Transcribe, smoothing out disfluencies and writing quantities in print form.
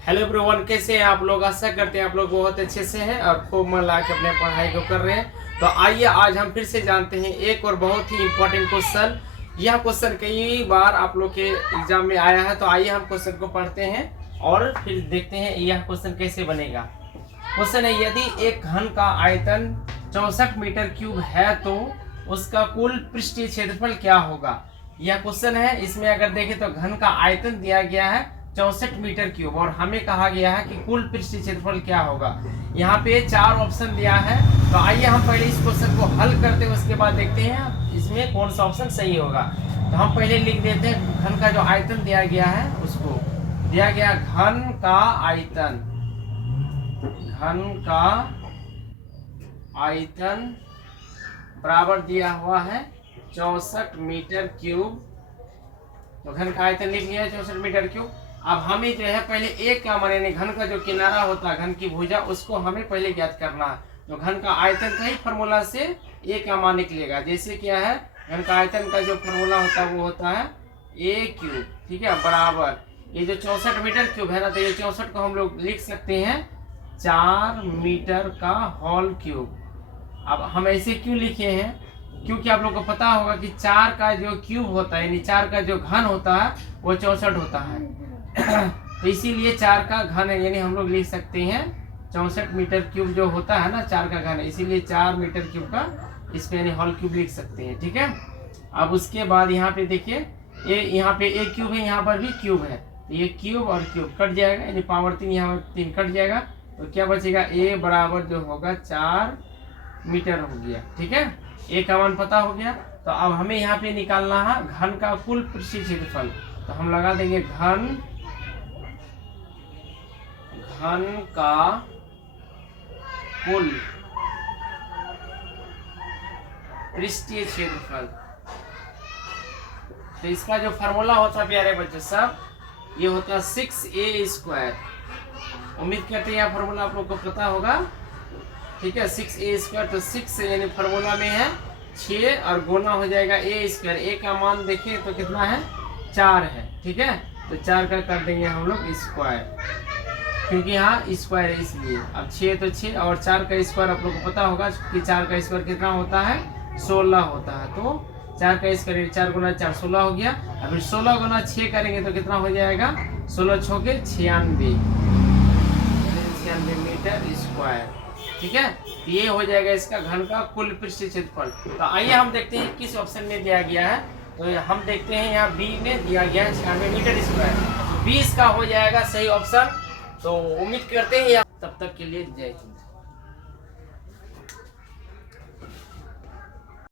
Hello everyone, कैसे हैं आप लोग। आशा करते हैं आप लोग बहुत अच्छे से हैं और खूब मन लगा के अपने पढ़ाई को कर रहे हैं। तो आइए आज हम फिर से जानते हैं एक और बहुत ही इम्पोर्टेंट क्वेश्चन। यह क्वेश्चन कई बार आप लोग के एग्जाम में आया है। तो आइए हम क्वेश्चन को पढ़ते हैं और फिर देखते हैं यह क्वेश्चन कैसे बनेगा। क्वेश्चन है, यदि एक घन का आयतन 64 मीटर क्यूब है तो उसका कुल पृष्ठीय क्षेत्रफल क्या होगा। यह क्वेश्चन है। इसमें अगर देखें तो घन का आयतन दिया गया है 64 मीटर क्यूब और हमें कहा गया है कि कुल पृष्ठीय क्षेत्रफल क्या होगा। यहाँ पे 4 ऑप्शन दिया है। तो आइए हम पहले इस क्वेश्चन को हल करते हैं, उसके बाद देखते हैं इसमें कौन सा ऑप्शन सही होगा। तो हम पहले लिख देते हैं घन का जो आयतन दिया गया है उसको दिया गया घन का आयतन बराबर दिया हुआ है 64 मीटर क्यूब। तो घन का आयतन लिख लिया 64 मीटर क्यूब। अब हमें जो है पहले एक का मान यानी घन का जो किनारा होता है घन की भुजा उसको हमें पहले ज्ञात करना है। तो घन का आयतन का ही फॉर्मूला से एक का मान निकलेगा। जैसे क्या है, घन का आयतन का जो फॉर्मूला होता है वो होता है a क्यूब, ठीक है, बराबर ये जो 64 मीटर क्यूब है ना, तो ये 64 को हम लोग लिख सकते हैं 4 मीटर का होल क्यूब। अब हम ऐसे क्यों लिखे हैं, क्योंकि आप लोग को पता होगा कि 4 का जो क्यूब होता है यानी 4 का जो घन होता है वो 64 होता है। तो इसीलिए 4 का घन है, यानी हम लोग लिख सकते हैं 64 मीटर क्यूब जो होता है ना 4 का घन है, इसीलिए 4 मीटर क्यूब का इस पे यानी होल क्यूब लिख सकते हैं, ठीक है। अब उसके बाद यहाँ पे देखिए यहाँ पे एक क्यूब है, यहाँ पर भी क्यूब है, तो ये क्यूब और क्यूब कट जाएगा यानी पावर 3 यहाँ 3 कट जाएगा। तो क्या बचेगा, a बराबर जो होगा 4 मीटर हो गया, ठीक है। a का मान पता हो गया। तो अब हमें यहाँ पे निकालना है घन का कुल पृष्ठीय क्षेत्रफल। तो हम लगा देंगे घन का कुल पृष्ठीय क्षेत्रफल। तो इसका जो फार्मूला होता है प्यारे बच्चे सब, ये होता है 6a²। उम्मीद करते हैं यह फार्मूला आप लोग को पता होगा, ठीक है। 6a², तो 6 यानी फार्मूला में है 6 और गुना हो जाएगा a²। a का मान देखिए तो कितना है, 4 है, ठीक है। तो 4 का कर देंगे हम लोग स्क्वायर, क्योंकि यहाँ स्क्वायर है इसलिए। अब 6 तो 6 और 4 का स्क्वायर आप लोग को पता होगा कि 4 का स्क्वायर कितना होता है, 16 होता है। तो 4 का स्क्वायर 4 गुना 4 16 हो गया। अब 16 गुना 6 करेंगे तो कितना हो जाएगा, 16 छोके 96 मीटर स्क्वायर, ठीक है। ये हो जाएगा इसका घन का कुल पृष्ठीय क्षेत्रफल। तो आइए हम देखते हैं किस ऑप्शन में दिया गया है। तो हम देखते हैं यहाँ बी में दिया गया है 96 मीटर स्क्वायर। 20 का हो जाएगा सही ऑप्शन। तो उम्मीद करते हैं तब तक के लिए जय हिंद।